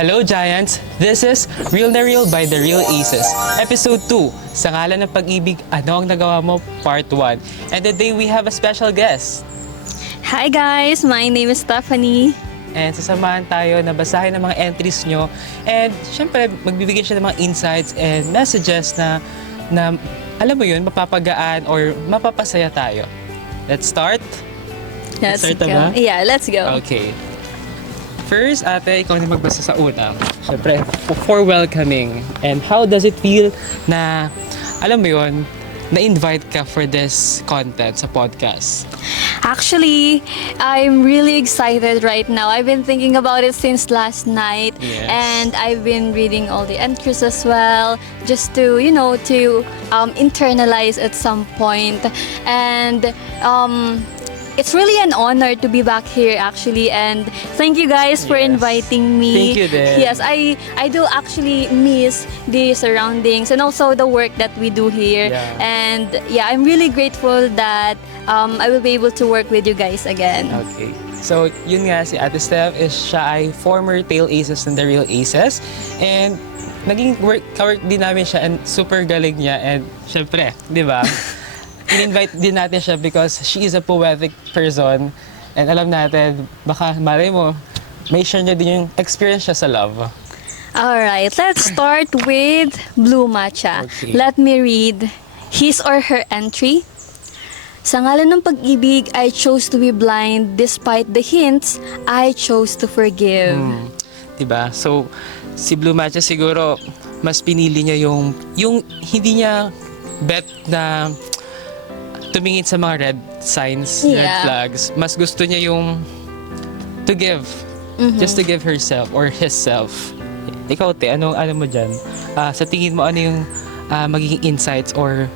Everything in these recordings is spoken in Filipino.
Hello Giants! This is Real na Real by The Real Aces, Episode 2, Sa Ngalan ng Pag-ibig, Ano ang Nagawa Mo? Part 1. And today we have a special guest. Hi guys, my name is Stephanie. And sasamahan tayo na basahin ang mga entries nyo. And syempre, magbibigay siya ng mga insights and messages na alam mo yun, mapapagaan or mapapasaya tayo. Let's start? Let's Start go. na ba? Yeah, let's go. Okay. First, ate, ikaw na magbasa sa una. Siyempre, for welcoming. And how does it feel na, alam mo yun, na-invite ka for this content sa podcast? Actually, I'm really excited right now. I've been thinking about it since last night. Yes. And I've been reading all the entries as well, just to, internalize at some point. And, it's really an honor to be back here actually, and thank you guys for Yes. inviting me. Thank you din. Yes, I do actually miss the surroundings and also the work that we do here. Yeah. And yeah, I'm really grateful that I will be able to work with you guys again. Okay. So, yun nga, si Ate Steph is siya ay former tail aces ng The Real Aces. And naging ka-work din namin siya and super galing niya. And syempre, di ba? In-invite din natin siya because she is a poetic person. And alam natin, baka malay mo, may share niya din yung experience siya sa love. Alright, let's start with Blue Matcha. Okay. Let me read his or her entry. Sa ngalan ng pag-ibig, I chose to be blind. Despite the hints, I chose to forgive. Diba? So, si Blue Matcha siguro, mas pinili niya yung hindi niya bet na tumingin sa mga red signs, red Yeah. flags. Mas gusto niya yung to give. Just to give herself or himself. Ikaw, te, ano mo dyan? Sa tingin mo, ano yung magiging insights or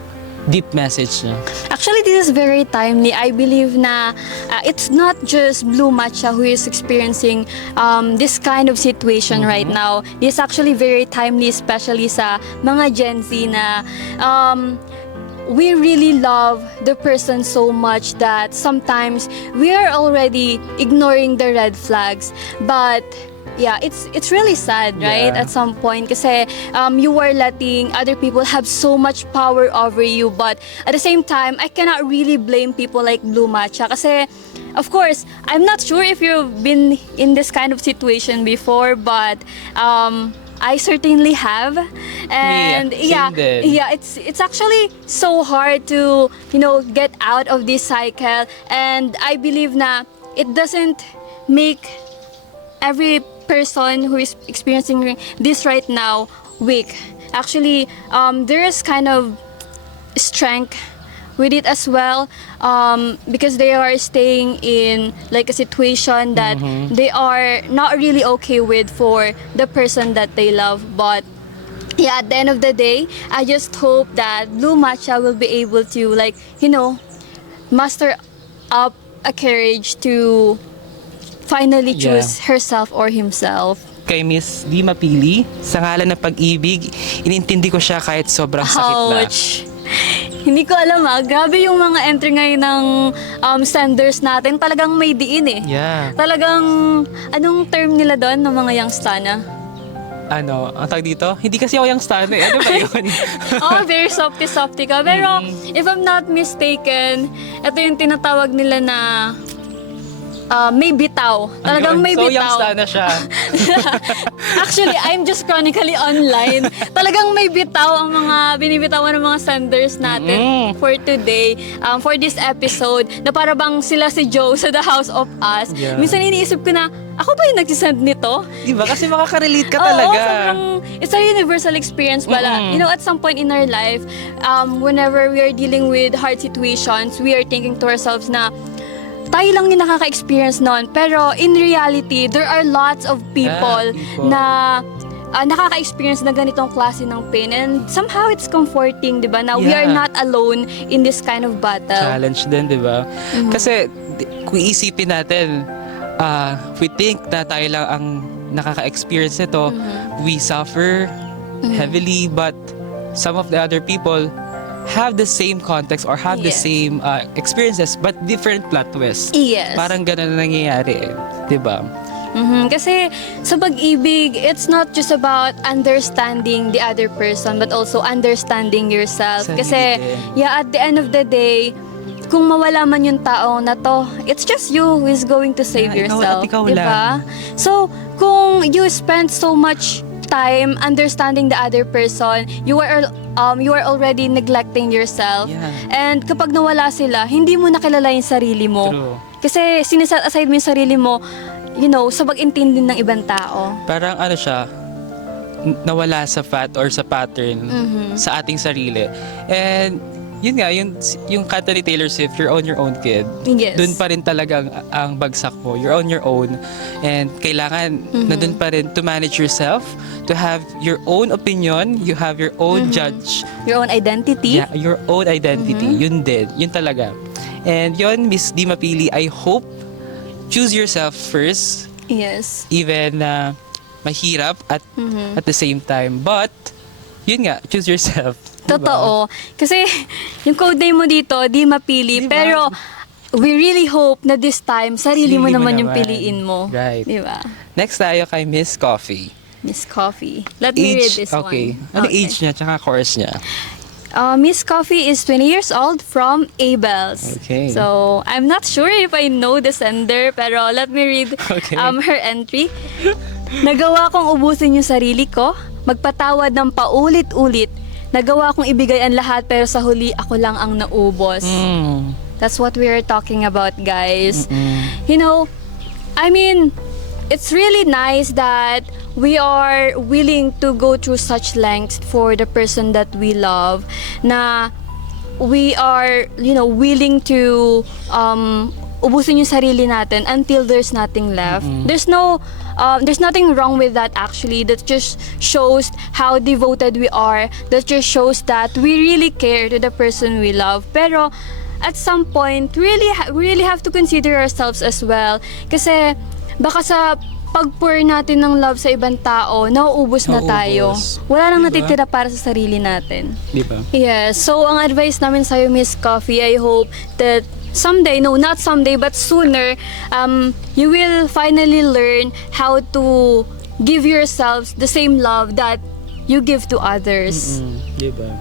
deep message niya? Actually, this is very timely. I believe na it's not just Blue Matcha who is experiencing this kind of situation right now. This is actually very timely, especially sa mga Gen Z na we really love the person so much that sometimes we are already ignoring the red flags. But yeah, it's really sad, right? Yeah. At some point, kasi you are letting other people have so much power over you. But at the same time, I cannot really blame people like Blue Matcha, kasi of course, I'm not sure if you've been in this kind of situation before, but I certainly have. And same din. it's actually so hard to get out of this cycle, and I believe na it doesn't make every person who is experiencing this right now weak. Actually, there is kind of strength with it as well, because they are staying in like a situation that they are not really okay with for the person that they love. But yeah, at the end of the day, I just hope that Blue Matcha will be able to muster up a courage to finally choose herself or himself. Kay Miss Di Mapili, sa ngalan ng pag-ibig, inintindi ko siya kahit sobrang sakit na. Ouch! Hindi ko alam grabe yung mga entry ngayon ng senders natin. Talagang may diin eh. Yeah. Talagang, anong term nila doon ng mga youngstana? Ano, ang tawag dito? Hindi kasi ako yung star eh. Ano ba yun? Very softy ka. Pero, if I'm not mistaken, ito yung tinatawag nila na may bitaw. Talagang may So, bitaw. yung star na siya. Actually, I'm just chronically online. Talagang may bitaw ang mga binibitawan ng mga senders natin for today, for this episode, na para bang sila si Joe sa The House of Us. Yeah. Minsan iniisip ko na, ako ba yung nagsisend nito? Diba? Kasi makaka-relate ka Oo, talaga. sobrang, it's a universal experience pala. At some point in our life, whenever we are dealing with hard situations, we are thinking to ourselves na, tayo lang yung nakaka-experience noon. Pero in reality, there are lots of people na nakaka-experience na ganitong klase ng pain. And somehow it's comforting, di ba? Na we are not alone in this kind of battle. Challenge din, di ba? Kasi kung isipin natin, we think na tayo lang ang nakaka-experience nito. We suffer heavily, but some of the other people have the same context or have the same experiences but different plot twists. Yes. Parang ganun na nangyayari eh. Diba? Kasi sa pag-ibig, it's not just about understanding the other person but also understanding yourself. Sarili Kasi, din. yeah, at the end of the day, kung mawala man yung tao na to, it's just you who is going to save Yeah, ikaw yourself. at ikaw diba? lang. So, kung you spend so much time understanding the other person, you are already neglecting yourself. Yeah. And kapag nawala sila, hindi mo nakilala yung sarili mo. True. Kasi siniset aside mo yung sarili mo, sa pag-intindi ng ibang tao. Parang ano siya, nawala sa or sa pattern sa ating sarili. And yun nga, yung kanta ni Taylor Swift, you're on your own, kid. Yes. Doon pa rin talagang ang bagsak mo. You're on your own. And kailangan na doon pa rin to manage yourself, to have your own opinion, you have your own judge. Your own identity. Yeah, your own identity. Yun din. Yun talaga. And yun, Miss Di Mapili, I hope choose yourself first, Yes. even na mahirap at the same time. But, yun nga, choose yourself. Diba? Totoo. Kasi yung code name mo dito, di mapili. Diba? Pero we really hope na this time, sarili mo Sarili mo naman yung naman. piliin mo. Right. Di ba? Next tayo kay Miss Coffee. Miss Coffee. Let me read this okay. one. Ano age niya, tsaka course niya? Miss Coffee is 20 years old from Abels. Okay. So, I'm not sure if I know the sender, pero let me read Okay. her entry. Nagawa kong ubusin yung sarili ko, magpatawad ng paulit-ulit. Nagawa kong ibigay ang lahat pero sa huli ako lang ang naubos. That's what we are talking about, guys. I mean, it's really nice that we are willing to go through such lengths for the person that we love, na we are, willing to ubusin yung sarili natin until there's nothing left. There's nothing wrong with that, actually. That just shows how devoted we are. That just shows that we really care to the person we love. Pero at some point, we really have to consider ourselves as well. Kasi baka sa pag-pour natin ng love sa ibang tao, nauubos na tayo. Nauubos. Wala nang Diba? natitira para sa sarili natin. Di ba? Yes. So, ang advice namin sa'yo, Miss Coffee, I hope that someday, no, not someday, but sooner, you will finally learn how to give yourselves the same love that you give to others. Di ba?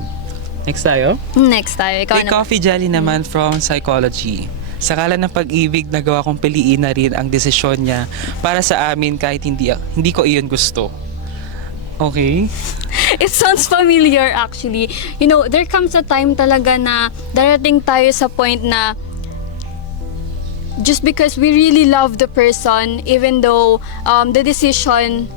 Next tayo? Next tayo, ikaw Kay na. Coffee Jelly naman from Psychology. Sa kalan ng pag-ibig, nagawa kong piliin na rin ang desisyon niya para sa amin kahit hindi ko iyon gusto. Okay? It sounds familiar, actually. There comes a time talaga na darating tayo sa point na just because we really love the person, even though the decision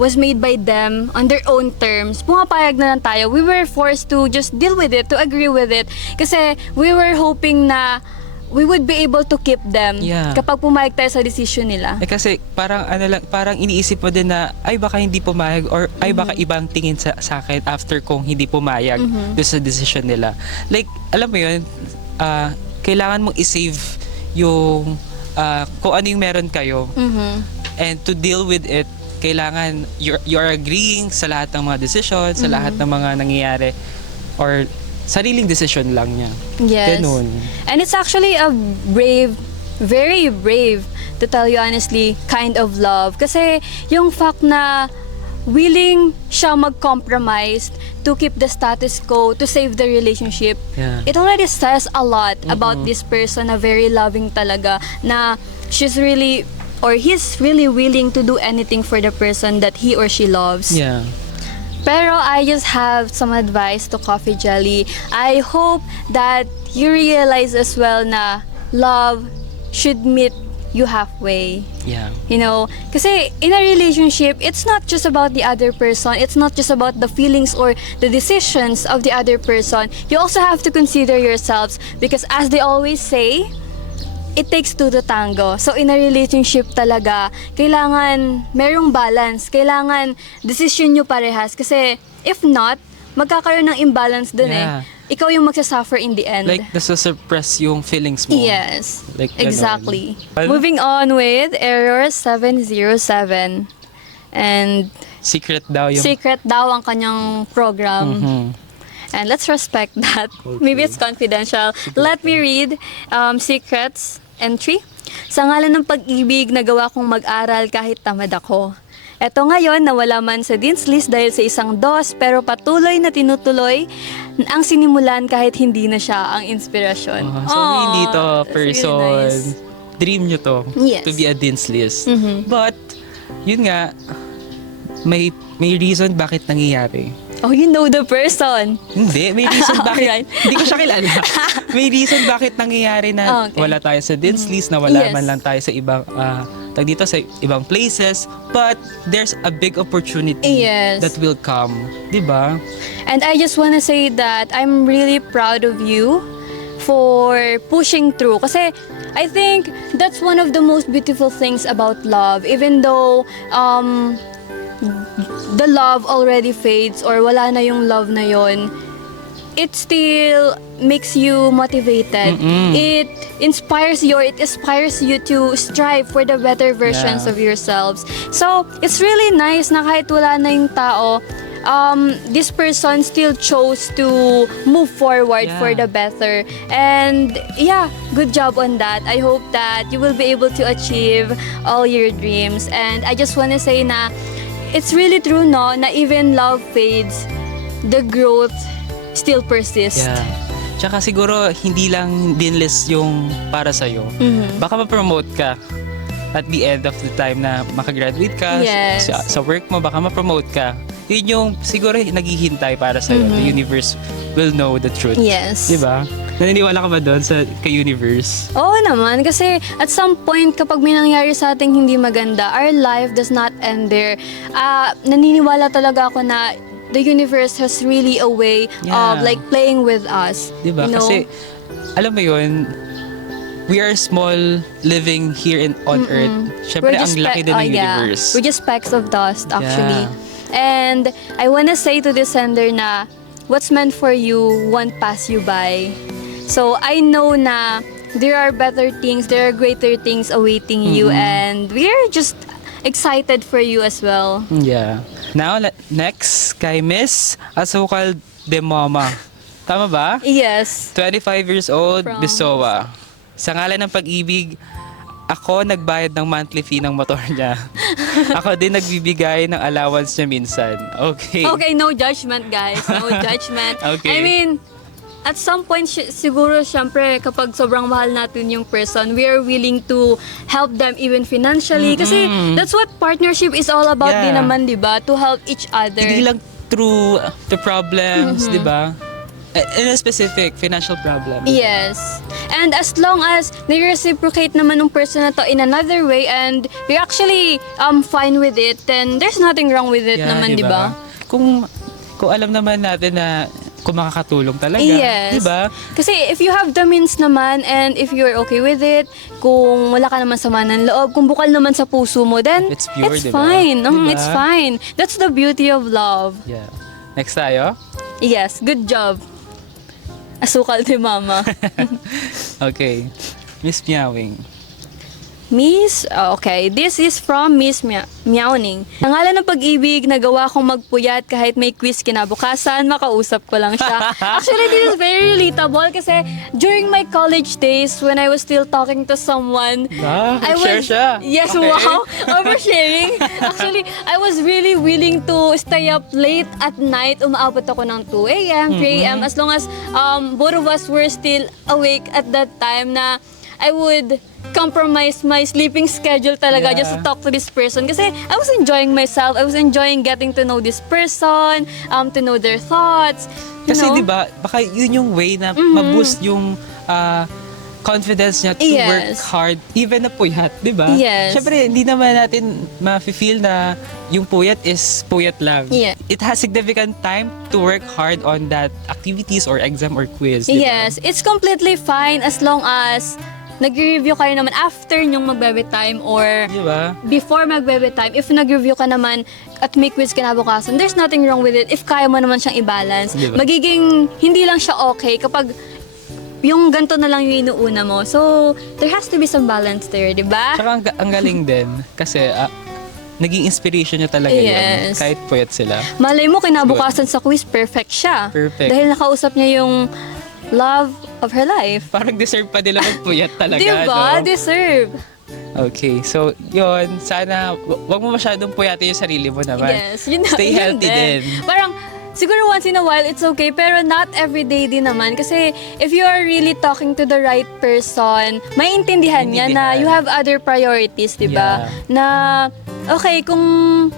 was made by them on their own terms, pumapayag na lang tayo. We were forced to just deal with it, to agree with it. Kasi we were hoping na we would be able to keep them kapag pumayag tayo sa decision nila. Kasi parang iniisip mo din na ay baka hindi pumayag or ay baka ibang tingin sa akin after kong hindi pumayag doon sa decision nila. Like, alam mo yun, kailangan mong i-save yung kung ano yung meron kayo. And to deal with it, kailangan you're agreeing sa lahat ng mga decision, sa lahat ng mga nangyayari or sariling decision lang niya. Yes. Ganun. And it's actually a brave, very brave, to tell you honestly, kind of love. Kasi yung fact na willing siya mag-compromise to keep the status quo, to save the relationship, it already says a lot about this person na very loving talaga, na she's really, or he's really willing to do anything for the person that he or she loves. Yeah. Pero I just have some advice to Coffee Jelly. I hope that you realize as well na love should meet you halfway. Yeah. Kasi in a relationship, it's not just about the other person. It's not just about the feelings or the decisions of the other person. You also have to consider yourselves, because as they always say, it takes two to tango. So, in a relationship talaga, kailangan merong balance. Kailangan decision nyo parehas. Kasi, if not, magkakaroon ng imbalance dun Ikaw yung magsasuffer in the end. Like, nasa-suppress yung feelings mo. Yes. Like, exactly. Ano? Moving on with error 707. And Secret daw yung... secret daw ang kanyang program. And let's respect that. Okay. Maybe it's confidential. Let me read secrets entry. Sa ngalan ng pag-ibig, nagawa kong mag-aral kahit tamad ako. Eto ngayon, nawala man sa Dean's List dahil sa isang DOS, pero patuloy na tinutuloy ang sinimulan kahit hindi na siya ang inspirasyon. So, hindi to that's person. really nice. Dream nyo to. Yes. To be a Dean's List. Mhm. But, yun nga, may reason bakit nangyayari. Oh, you know the person. Hindi, may reason bakit. Alright. Hindi ko siya kilala. May reason bakit nangyayari na Okay. wala tayo sa Dean's List, na wala Yes. man lang tayo sa ibang, dito sa ibang places. But, there's a big opportunity Yes. that will come. Diba? And I just wanna say that I'm really proud of you for pushing through. Kasi I think that's one of the most beautiful things about love. Even though the love already fades or wala na yung love na yon, it still makes you motivated. It inspires you, or it aspires you to strive for the better versions Yeah. of yourselves. So, it's really nice na kahit wala na yung tao, this person still chose to move forward Yeah. for the better. And yeah, good job on that. I hope that you will be able to achieve all your dreams. And I just want to say na it's really true, no, na even love fades, the growth still persists. Yeah. Tsaka siguro, hindi lang dinless yung para sa'yo. Baka ma-promote ka at the end of the time na makagraduate ka Yes. sa work mo, baka ma-promote ka. Yun yung siguro naghihintay para sa'yo. The universe will know the truth. Yes. Diba? Naniniwala ka ba doon kay universe? Oo naman, kasi at some point kapag may nangyari sa ating hindi maganda, our life does not end there. Naniniwala talaga ako na the universe has really a way of Yeah. like playing with us. Diba? You know? Kasi, alam mo yun, we are small living here on Earth. Siyempre, ang laki din ng universe. We're just specks of dust, actually. And I wanna say to this sender na what's meant for you won't pass you by. So I know na there are better things, there are greater things awaiting you, and we're just excited for you as well. Yeah. Now, next, kay Miss Asukal de Mama. Tama ba? Yes. 25 years old, From- Bisowa. Sa ngalan ng pag-ibig, ako nagbayad ng monthly fee ng motor niya. Ako din nagbibigay ng allowance niya minsan. Okay. Okay, no judgment, guys. No judgment. I Okay. mean, at some point, siguro, syempre, kapag sobrang mahal natin yung person, we are willing to help them even financially. Kasi that's what partnership is all about Yeah. din naman, di ba? To help each other. Hindi lang through the problems, di ba? In a specific financial problem. Yes. And as long as nire-reciprocate naman ng person na to in another way and we're actually fine with it, then there's nothing wrong with it naman, di ba? Kung alam naman natin na kung makakatulong talaga, Yes. di ba? Kasi if you have the means naman and if you're okay with it, kung wala ka naman sama ng loob, kung bukal naman sa puso mo, then It's pure, it's diba? fine. Diba? It's fine. That's the beauty of love. Yeah. Next tayo. Yes, good job. Asukal ni mama. Okay. Miss Meowing. Miss, okay, this is from Miss Meowning. Ang ngalan ng pag-ibig, nagawa kong magpuyat kahit may quiz kinabukasan, makausap ko lang siya. Actually, this is very relatable kasi during my college days, when I was still talking to someone, Share siya. Yes, Okay. wow, oversharing. Actually, I was really willing to stay up late at night. Umaabot ako ng 2 a.m., 3 a.m. As long as both of us were still awake at that time na I would compromise my sleeping schedule talaga Yeah. just to talk to this person. Kasi I was enjoying myself. I was enjoying getting to know this person, to know their thoughts. You Kasi know? di ba, baka yun yung way na ma-boost yung confidence niya to work Yes. hard, even na puyat, di ba? Yes. Siyempre, hindi naman natin ma-feel na yung puyat is puyat lang. Yeah. It has significant time to work hard on that activities or exam or quiz, di ba? Yes, it's completely fine as long as nag-review kayo naman after nyong mag-baby time or Di ba? before mag-baby time. If nag-review ka naman at may quiz kinabukasan, there's nothing wrong with it if kaya mo naman siyang i-balance. Di ba? Magiging hindi lang siya okay kapag yung ganito na lang yung inuuna mo. So, there has to be some balance there, di ba? Tsaka ang galing din kasi naging inspiration niya talaga yun. Yes. Kahit puyat sila. Malay mo, kinabukasan sa quiz, perfect siya. Perfect. Dahil nakausap niya yung love of her life. Parang deserve pa nila magpuyat talaga, Diba? no? Deserve. Okay, so yun, sana wag mo masyadong puyatin yung sarili mo naman. Yes, yun na. Stay yun healthy din. Parang, siguro once in a while, it's okay, pero not every day din naman. Kasi if you are really talking to the right person, maiintindihan niya na you have other priorities, di ba? Yeah. Na, okay, kung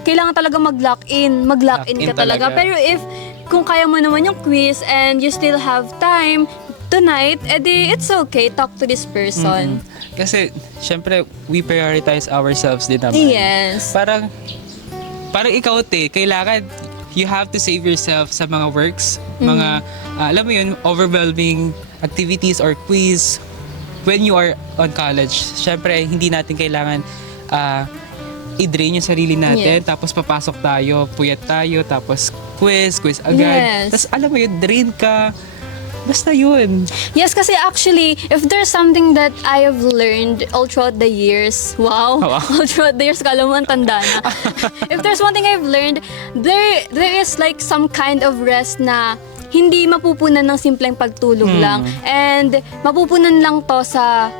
kailangan talaga mag-lock in ka talaga. talaga. Pero if, kung kaya mo naman yung quiz and you still have time tonight, edi it's okay, talk to this person. Kasi, syempre, we prioritize ourselves din naman. Yes. Parang ikaw, kailangan you have to save yourself sa mga works, mga, alam mo yun, overwhelming activities or quiz when you are on college. Syempre, hindi natin kailangan i-drain yung sarili natin, Yes. tapos papasok tayo, puyat tayo, tapos quiz agad. Yes. Tapos alam mo yun, drain ka. Basta yun. Yes, kasi actually, if there's something that I have learned all throughout the years, wow, Wow. all throughout the years, kala mo ang tanda na. If there's one thing I've learned, there is like some kind of rest na hindi mapupunan ng simpleng pagtulog lang. And mapupunan lang to sa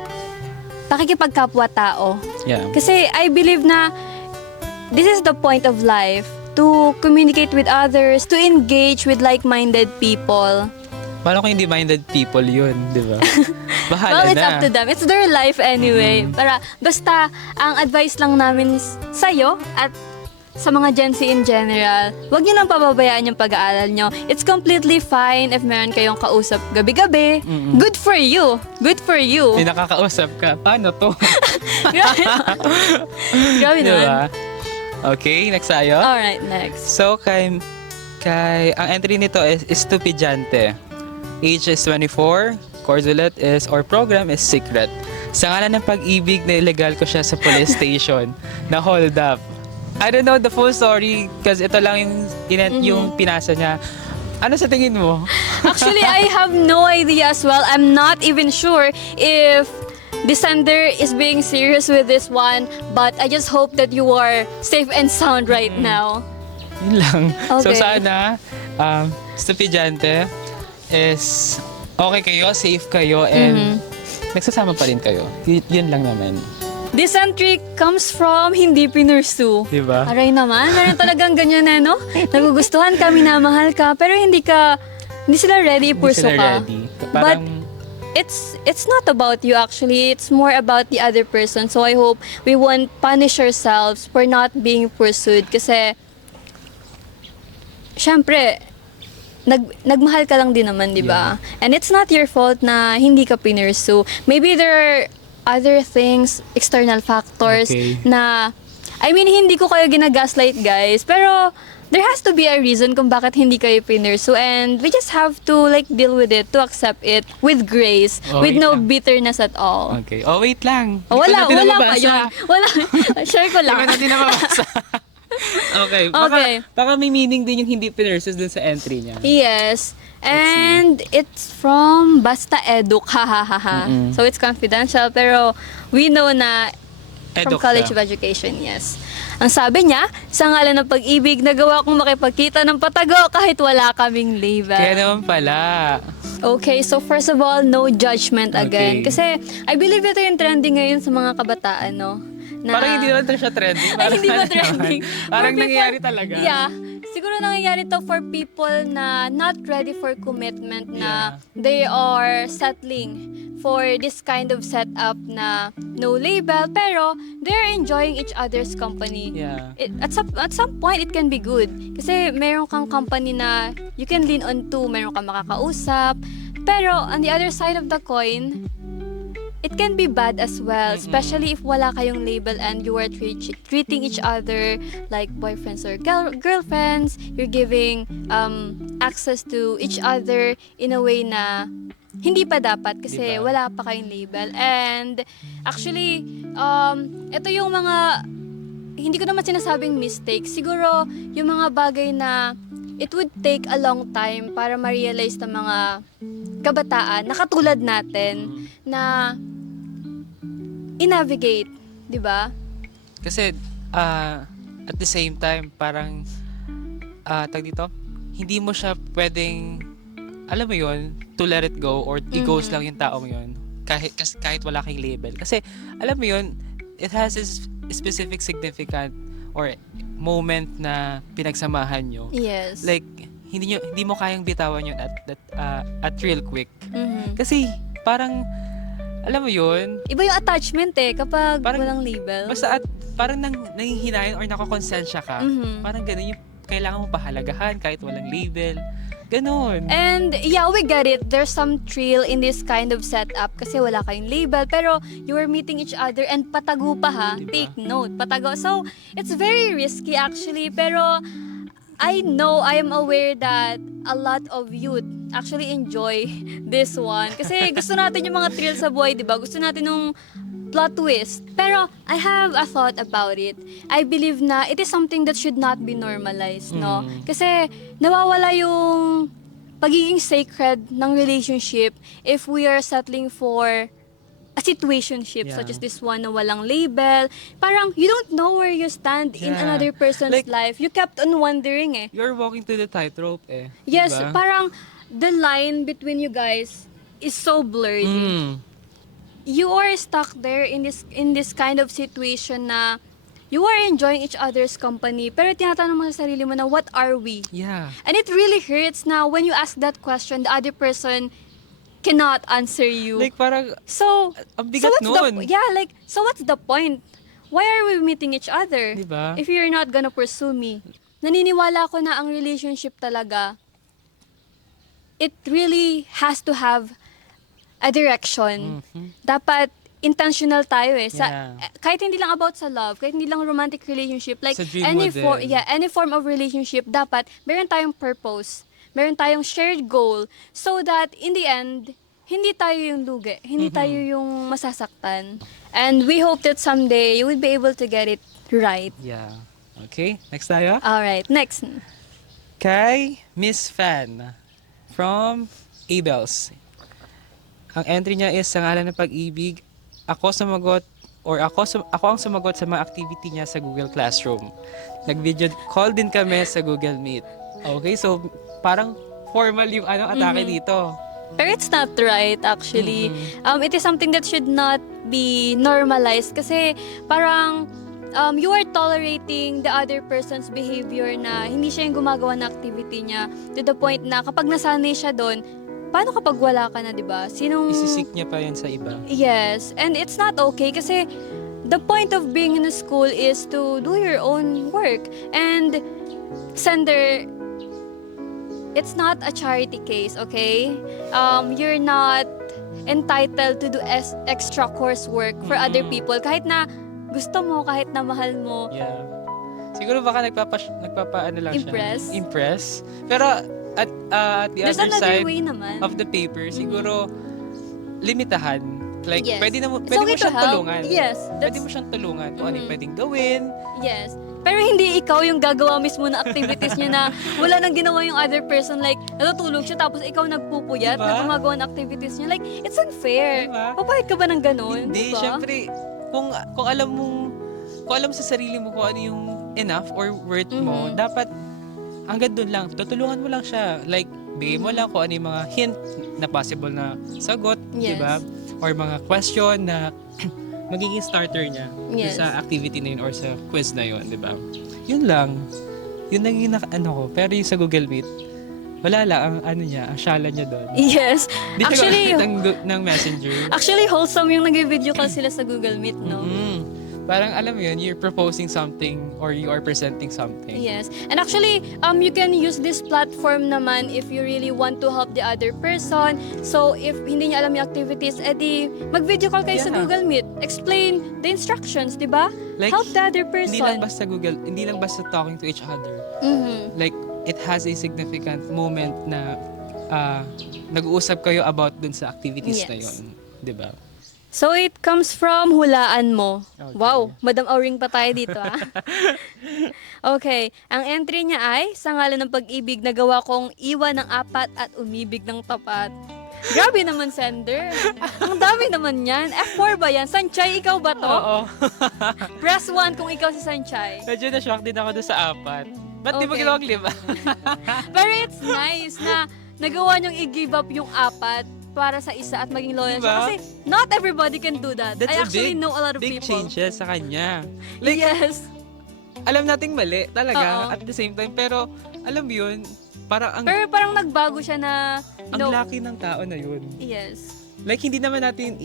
pakikipagkapwa-tao. Yeah. Kasi I believe na this is the point of life, to communicate with others, to engage with like-minded people. Paano kung hindi minded people yun, di ba? Bahala Well, it's na. up to them. It's their life anyway. Basta, ang advice lang namin sa'yo at sa mga Gen Z in general, huwag niyo nang pababayaan yung pag-aaral nyo. It's completely fine if meron kayong kausap gabi-gabi. Good for you. Good for you. May nakakausap ka. Paano to? Grabe. Grabe Di naman. ba? Okay, next tayo. Alright, next. So, ang entry nito is estupidyante. Age is 24. Course ulit is, or program is secret. Sa ngalan ng pag-ibig na illegal ko siya sa police station na hold up. I don't know the full story kasi ito lang yung pinasa niya. Ano sa tingin mo? Actually, I have no idea as well. I'm not even sure if the sender is being serious with this one, but I just hope that you are safe and sound right now. Yun lang. So Okay. sana, estupidyante is okay kayo, safe kayo, and nagsasama pa rin kayo. Yun lang naman. This entry comes from hindi pinursu. Diba? Aray naman, meron talagang ganyan no? Nagugustuhan ka, minamahal ka, pero hindi sila ready Hindi ipursu sila ka. ready. But Parang, it's not about you actually, it's more about the other person. So I hope we won't punish ourselves for not being pursued kasi syempre nagmahal ka lang din naman, di ba? And it's not your fault na hindi ka pinursu. Maybe there are other things, external factors Okay. na, I mean, hindi ko kayo ginagaslight, guys, pero there has to be a reason kung bakit hindi kayo pinursu, and we just have to like deal with it, to accept it with grace, Oh, with wait no lang. bitterness at all. okay. Oh, wait lang. Oh, Hindi ko natin wala pa nababasa. yun. Wala. Share ko Hindi ko lang. natin nababasa. Okay. Okay. Baka may meaning din yung hindi pinursus dun sa entry niya. Yes. And it's from Basta Eduk, ha ha ha ha. So it's confidential, pero we know na from Eduk College siya. of Education, yes. Ang sabi niya, sa ngalan ng pag-ibig, nagawa kong makipagkita ng patago kahit wala kaming label. Kaya naman pala. Okay, so first of all, no judgment again. Okay. Kasi I believe ito yung trending ngayon sa mga kabataan, no? Na, Parang hindi naman siya trending. Ay, Parang hindi ba ano trending? naman. For Parang people- nangyayari talaga. Yeah. Siguro nangyayari to for people na not ready for commitment, na they are settling for this kind of setup na no label, pero they're enjoying each other's company. Yeah. At some point, it can be good. Kasi meron kang company na you can lean on to, meron kang makakausap. Pero on the other side of the coin, it can be bad as well, especially if wala kayong label and you are treating each other like boyfriends or girlfriends. You're giving access to each other in a way na hindi pa dapat kasi Diba? wala pa kayong label. And actually, ito yung mga, hindi ko naman sinasabing mistake. Siguro, yung mga bagay na it would take a long time para ma-realize ng mga kabataan na katulad natin na i-navigate, di ba? Kasi, at the same time, parang, tag dito, hindi mo siya pwedeng alam mo yun, to let it go or i-ghost lang yung taong yun. Kahit wala kang label. Kasi, alam mo yun, it has a specific significant or moment na pinagsamahan nyo. Yes. Like, hindi mo kayang bitawan yun at real quick. Mhm. Kasi, parang, alam mo yun, Iba yung attachment kapag Parang- walang label. basta parang nangihinayan or nakakonsensya ka. Mhm. Parang ganun yung kailangan mo pahalagahan kahit walang label. Ganon. And yeah, we get it. There's some thrill in this kind of setup kasi wala kayong label. Pero you were meeting each other and patago pa ha. Diba? Take note, patago. So, it's very risky actually. Pero I know, I am aware that a lot of youth actually enjoy this one. Kasi gusto natin yung mga thrill sa buhay, di ba? Gusto natin yung plot twist. Pero I have a thought about it. I believe na it is something that should not be normalized, no? Kasi nawawala yung pagiging sacred ng relationship if we are settling for a situationship Yeah. such as this one na walang label. Parang you don't know where you stand in Yeah. another person's Like- life. You kept on wondering You're walking to the tightrope Yes, Diba? parang the line between you guys is so blurred. Mm. You are stuck there in this kind of situation na you are enjoying each other's company pero tinatanong mo sa sarili mo na what are we? Yeah. And it really hurts na when you ask that question, the other person cannot answer you. Like parang, so ang bigat what's nun. so what's the point? Why are we meeting each other? Diba? If you're not gonna pursue me. Naniniwala ko na ang relationship talaga, it really has to have a direction. Dapat intentional tayo Yeah. Kahit hindi lang about sa love, kahit hindi lang romantic relationship, like Sa dream mo din. any form of relationship, dapat meron tayong purpose, meron tayong shared goal, so that in the end, hindi tayo yung lugi, hindi tayo yung masasaktan. And we hope that someday you will be able to get it right. Yeah. Okay, next tayo. Alright, next. Kay Miss Fan from Abels. Ang entry niya is sa ngalan ng pag-ibig. Ako ang sumagot sa mga activity niya sa Google Classroom. Nag-video call din kami sa Google Meet. Okay, so parang formal yung atake dito. Pero it's not right, actually. It is something that should not be normalized kasi parang you are tolerating the other person's behavior na hindi siya yung gumagawa ng activity niya to the point na kapag nasanay siya doon, paano kapag wala ka na, di ba? Isisik niya pa yan sa iba. Yes, and it's not okay kasi the point of being in a school is to do your own work. And sender, it's not a charity case, okay? You're not entitled to do extra coursework for other people kahit na gusto mo, kahit na mahal mo. Yeah. Siguro baka nagpapaano lang Impress? siya. Impress. Pero at the There's other another side way naman. of the paper, siguro limitahan. Like, Yes. pwede mo It's siyang okay to help. tulungan. Yes, Pwede mo siyang tulungan kung ano yung pwedeng gawin. Yes. Pero hindi ikaw yung gagawa mismo ng activities niya na wala nang ginawa yung other person. Like, natutulog siya tapos ikaw nagpupuyat Diba? na gumagawa ng activities niya. Like, it's unfair. Diba? Papayag ka ba ng ganun? Hindi, Diba? syempre, kung alam sa sarili mo kung ano yung enough or worth mo, dapat hanggang doon lang. Tutulungan mo lang siya. Like, bigay mo lang kung ano yung mga hint na possible na sagot, Yes. di ba? Or mga question na magiging starter niya dun Yes. sa activity na yun or sa quiz na yun, di ba? Yun lang. Yun lang yung ko. Pero yung sa Google Meet, wala lang ang ang shala niya doon. Yes. Di Actually, ng messenger. actually wholesome yung nag-video call sila sa Google Meet, no? Parang alam mo yun, you're proposing something or you are presenting something. Yes. And actually, you can use this platform naman if you really want to help the other person. So, if hindi niya alam yung activities, edi mag-video call kayo sa Yeah. Google Meet. Explain the instructions, di ba? Like, Help the other person. Hindi lang basta talking to each other. Mhm. Like, it has a significant moment na nag-uusap kayo about dun sa activities na Yes. yun. Di ba? So, it comes from hulaan mo. Okay. Wow, Madam Auring pa tayo dito, ah. Okay, ang entry niya ay, sa ngalan ng pag-ibig, nagawa kong iwan ng 4 at umibig ng tapat. Grabe naman, sender. Ang dami naman yan. F4 ba yan? Sanchay, ikaw ba to? Oo. Press 1 kung ikaw si Sanchay. Medyo na-shock din ako dun sa 4. Ba't di mo Okay. ginawang 5? Pero it's nice na nagawa niyong i-give up yung 4 para sa isa at maging loyal siya. Diba? Kasi not everybody can do that. That's I a actually know a lot of big people. changes sa kanya. Like, Yes. alam nating mali talaga Oo. at the same time. Pero, alam mo yun, parang Pero parang nagbago siya na, ang laki ng tao na yun. Yes. Like, hindi naman natin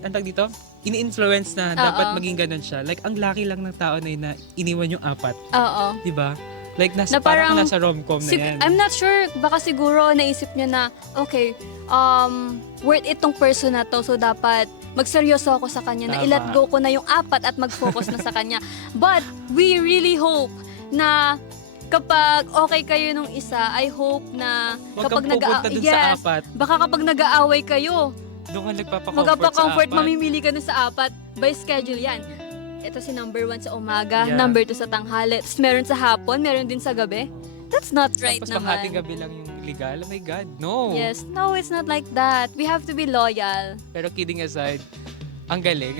ang tawag dito, ini-influence na dapat maging ganun siya. Like, ang laki lang ng tao na yun na iniwan yung 4. Oo. Diba? Like, Na parang parang- nasa rom-com na yan. I'm not sure, baka siguro naisip niya na, okay, worth it tong person na to, so dapat magseryoso ako sa kanya, na Tama. i-let go ko na yung 4 at mag-focus na sa kanya. But, we really hope na kapag okay kayo nung isa, I hope na Huwag kapag kang pupunta dun sa 4. baka kapag nag-aaway kayo, Doon ka nagpapa-comfort magpapa-comfort, sa 4. mamimili ka dun sa 4, by schedule yan. Ito si number 1 sa umaga, Yeah. number 2 sa tanghali, tapos meron sa hapon, meron din sa gabi. That's not right Tapos naman. panghating gabi lang yung legal. Oh my God, no. Yes. No, it's not like that. We have to be loyal. Pero kidding aside, ang galing.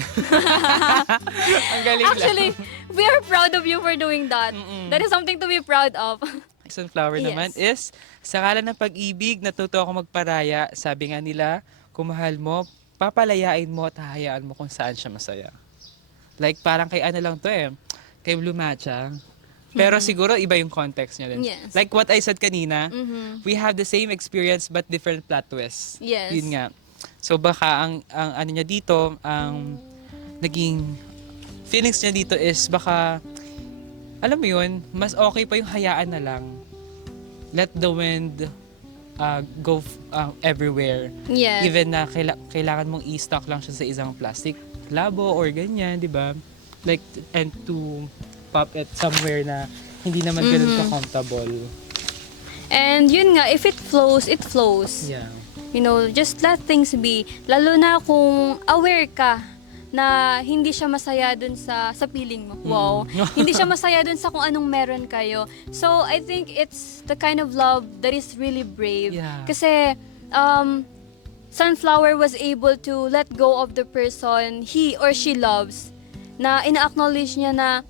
Ang galing Actually, lang. we are proud of you for doing that. That is something to be proud of. Sunflower Yes. naman is, sa ngalan ng pag-ibig, natuto ako magparaya. Sabi nga nila, kung mahal mo, papalayain mo at hahayaan mo kung saan siya masaya. Like, parang kay ano lang to kay Blue Matcha. Pero siguro iba yung context niya din. Yes. Like what I said kanina, Mhm. we have the same experience but different plot twists. Yes. Yun nga. So baka ang ano niya dito, ang naging feelings niya dito is baka, alam mo yun, mas okay pa yung hayaan na lang. Let the wind go everywhere. Yes. Even na kailangan mong i-stock lang siya sa isang plastic labo or ganyan, di ba? Like, and to pop it somewhere na hindi naman ganun ka-comfortable. And yun nga, if it flows, it flows. Yeah. You know, just let things be. Lalo na kung aware ka na hindi siya masaya dun sa feeling mo. Wow. Hindi siya masaya dun sa kung anong meron kayo. So, I think it's the kind of love that is really brave. Yeah. Kasi, Sunflower was able to let go of the person he or she loves, na ina-acknowledge niya na,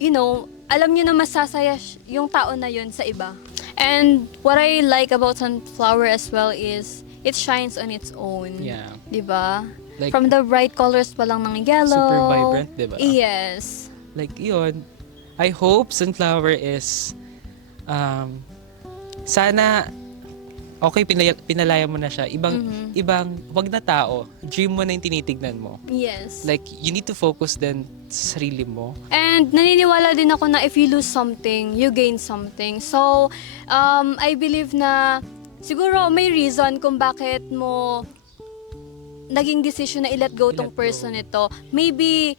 you know, alam niya na masasaya yung tao na yun sa iba. And what I like about Sunflower as well is, it shines on its own. Yeah. Diba? Like, From the bright colors pa lang ng yellow. super vibrant, diba? Yes. Like, yun. I hope Sunflower is, sana, okay, pinalaya mo na siya. Ibang, wag na tao. Dream mo na yung tinitignan mo. Yes. Like, you need to focus din sa sarili mo. And naniniwala din ako na if you lose something, you gain something. So, I believe na siguro may reason kung bakit mo naging decision na i-let go tong I-let person ito. Maybe,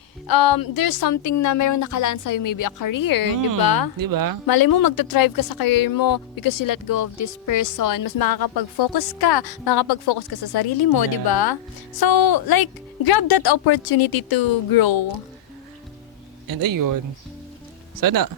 there's something na mayroong nakalaan sa'yo, maybe a career, di ba? Di ba? Malay mo, magta-thrive ka sa career mo because you let go of this person. Mas makakapag-focus ka sa sarili mo, Yeah. di ba? So, like, grab that opportunity to grow. And ayun, sana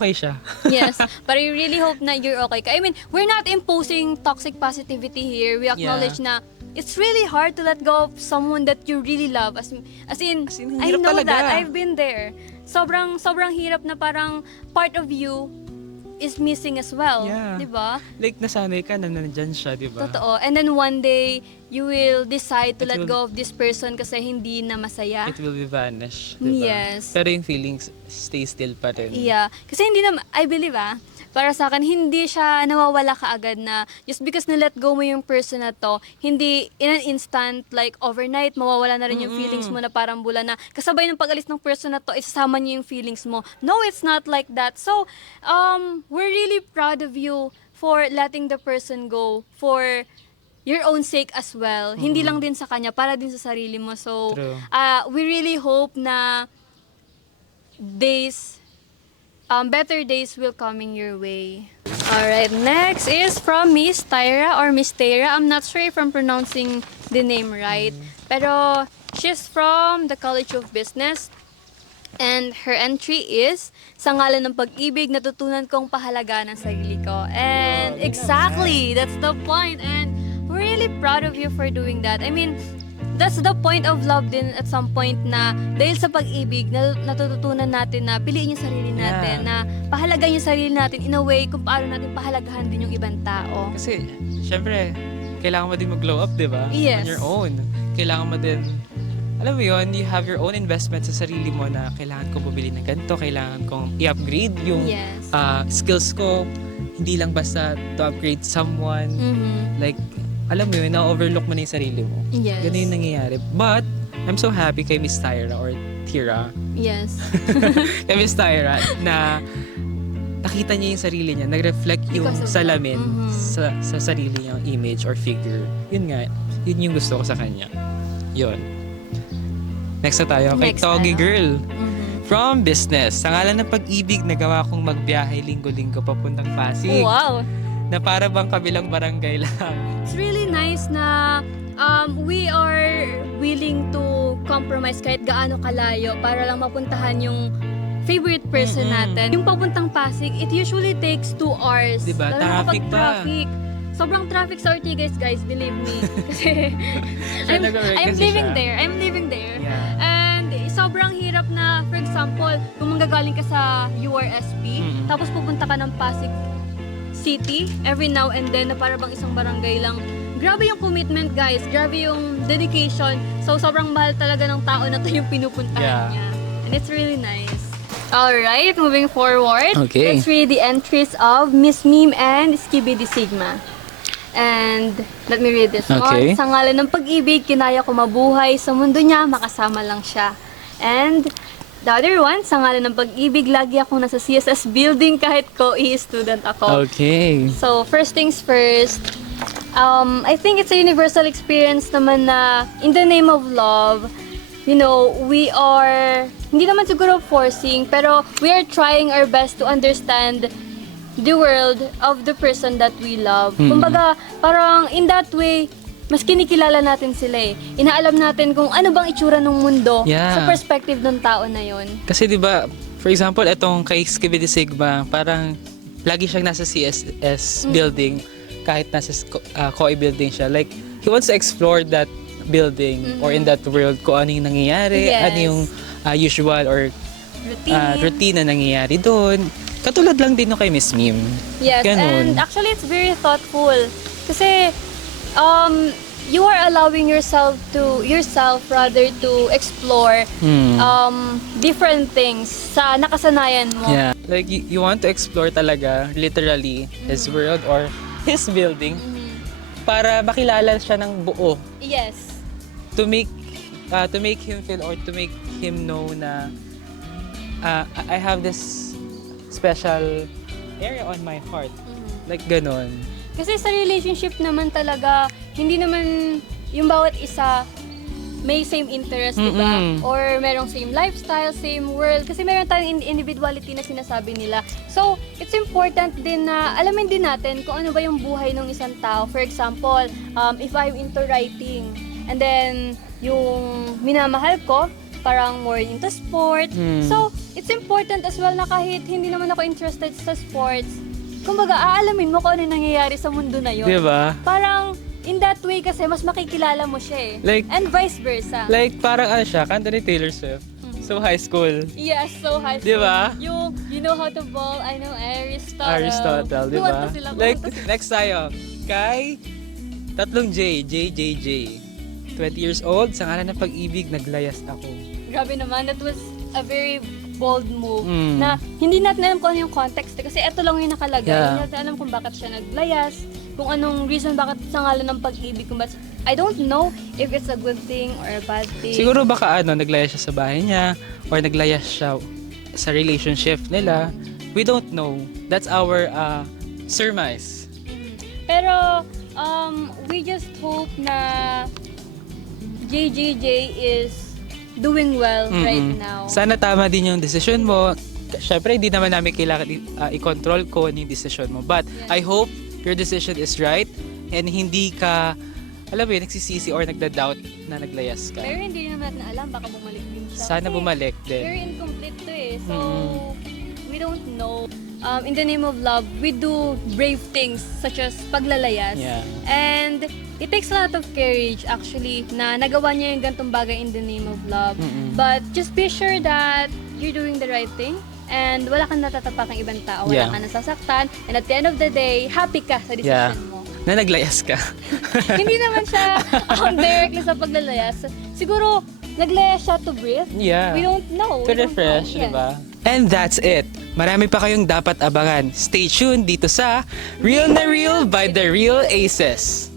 okay siya. Yes, but I really hope na you're okay. I mean, we're not imposing toxic positivity here. We acknowledge na it's really hard to let go of someone that you really love. As in I hirap know talaga. that. I've been there. Sobrang hirap na parang part of you is missing as well. Yeah. Di ba? Like, nasanay ka na nandyan siya, di ba? Totoo. And then one day, you will decide to It let will- go of this person kasi hindi na masaya. It will be vanish, di ba? Yes. Pero yung feelings stay still pa rin. Yeah. Kasi hindi na, I believe para sa akin, hindi siya nawawala kaagad na just because na-let go mo yung person na to, hindi in an instant, like overnight, mawawala na rin yung feelings mo na parang bula na kasabay ng pag-alis ng person na to, isasama niyo yung feelings mo. No, it's not like that. So, we're really proud of you for letting the person go for your own sake as well. Hindi lang din sa kanya, para din sa sarili mo. So, True. we really hope na better days will coming your way. Alright, next is from Miss Tyra or Miss Tyra. I'm not sure if I'm pronouncing the name right. Pero she's from the College of Business. And her entry is, sa ngalan ng pag-ibig, natutunan kong pahalagaan ang sarili ko. And exactly, that's the point. And we're really proud of you for doing that. I mean, that's the point of love din at some point na dahil sa pag-ibig, natututunan natin na piliin yung sarili natin, na pahalagahan yung sarili natin in a way kung paano natin pahalagahan din yung ibang tao. Kasi, syempre, kailangan mo din mag-glow up, di ba? Yes. On your own. Kailangan mo din, alam mo yun, you have your own investment sa sarili mo na kailangan kong bumili ng ganito, kailangan kong i-upgrade yung Yes. skills ko. Hindi lang basta to upgrade someone. Like, alam mo yun, na-overlook mo na yung sarili mo. Yes. Ganun yung nangyayari. But, I'm so happy kay Miss Tyra or Tira. Yes. Kay Miss Tyra na nakita niya yung sarili niya, nag-reflect yung Because of salamin that. sa sarili niyang image or figure. Yun nga, yun yung gusto ko sa kanya. Yun. Next na tayo kay Next Togi tayo. Girl. From business. Sa ngalan ng pag-ibig, nagawa kong magbiyahe linggo-linggo papuntang Pasig. Wow. Na para bang kabilang barangay lang. It's really nice na we are willing to compromise kahit gaano kalayo para lang mapuntahan yung favorite person natin. Yung papuntang Pasig, it usually takes 2 hours. Diba? Lalo na Traffic kapag pa. traffic. Sobrang traffic sa Ortigas, guys, believe me. Kasi Siya nag-work I'm kasi living siya. there. I'm living there. Yeah. And sobrang hirap na, for example, kung manggagaling ka sa URSP, tapos pupunta ka ng Pasig City every now and then na para bang isang barangay lang. Grabe yung commitment, guys. Grabe yung dedication. So, sobrang mahal talaga ng tao na to yung pinupuntahan Yeah. niya. And it's really nice. Alright, moving forward. Okay. Let's read the entries of Miss Meme and Skibidi Sigma. And let me read this Okay. one. Sa ngalan ng pag-ibig, kinaya ko mabuhay. Sa mundo niya, makasama lang siya. And the other one, sa ngalan ng pag-ibig, lagi akong nasa CSS building kahit co-e student ako. Okay. So, first things first, I think it's a universal experience naman na in the name of love, you know, we are, hindi naman siguro forcing, pero we are trying our best to understand the world of the person that we love. Kumbaga, parang in that way, mas kinikilala natin sila eh. Inaalam natin kung ano bang itsura ng mundo Yeah. sa perspective ng tao na yon. Kasi 'di ba, for example, etong kay Skibidi Sigma, parang lagi siyang nasa CSS building kahit nasa COE building siya. Like he wants to explore that building or in that world kung ano yung nangyayari, Yes. ano yung usual or Routine. routine na nangyayari doon. Katulad lang din no kay Miss Meme. Yes, Ganun. and actually it's very thoughtful. Kasi you are allowing yourself rather to explore different things sa nakasanayan mo. Yeah. Like you want to explore talaga literally his world or his building para makilala siya ng buo, Yes. to make him feel or to make him know na I have this special area on my heart. Like ganon. Kasi sa relationship naman talaga, hindi naman yung bawat isa may same interest, di ba? Or merong same lifestyle, same world. Kasi meron tayong individuality na sinasabi nila. So, it's important din na alamin din natin kung ano ba yung buhay ng isang tao. For example, if I'm into writing, and then yung minamahal ko, parang more into sports. So, it's important as well na kahit hindi naman ako interested sa sports, kumbaga, aalamin mo kung ano nangyayari sa mundo na yun. Di ba? Parang, in that way kasi, mas makikilala mo siya eh. Like- And vice versa. Like parang ano siya, kanta ni Taylor Swift. So high school. Yes, so high school. Di ba? Yung, you know how to ball, I know Aristotle. Aristotle, di ba? Kumanta sila, Like, kumanta sila. next tayo. Kay tatlong J. 20 years old, sa ngalan ng pag-ibig, naglayas ako. Grabe naman, that was a very bold move Mm. na hindi natin alam kung ano yung context kasi eto lang yung nakalagay. Yeah. Hindi natin alam kung bakit siya naglayas, kung anong reason bakit sa ngalan ng pag-ibig, kung bakit, I don't know if it's a good thing or a bad thing. Siguro baka naglayas siya sa bahay niya or naglayas siya sa relationship nila. We don't know. That's our surmise. Pero we just hope na JJJ is doing well right now. Sana tama din yung decision mo. Siyempre, hindi naman namin kailangan i-control ko ano yung decision mo. But I hope your decision is right and hindi ka, alam mo yun, nagsisisi or nagda-doubt na naglayas ka. Pero hindi naman natin alam, baka bumalik din siya. Sana Kasi bumalik din. very incomplete to eh. So, we don't know. in the name of love, we do brave things such as paglalayas. Yeah. And it takes a lot of courage actually na nagawa niya yung gantong bagay in the name of love. But just be sure that you're doing the right thing and wala kang natatapakang ibang tao, wala Yeah. kang nasasaktan, and at the end of the day, happy ka sa decision mo. Na naglayas ka. Hindi naman siya directly sa paglalayas. Siguro, naglayas siya to breathe. Yeah. We don't know. To We don't refresh, know. Yes. diba? And that's it. Marami pa kayong dapat abangan. Stay tuned dito sa Real na Real by The Real Aces.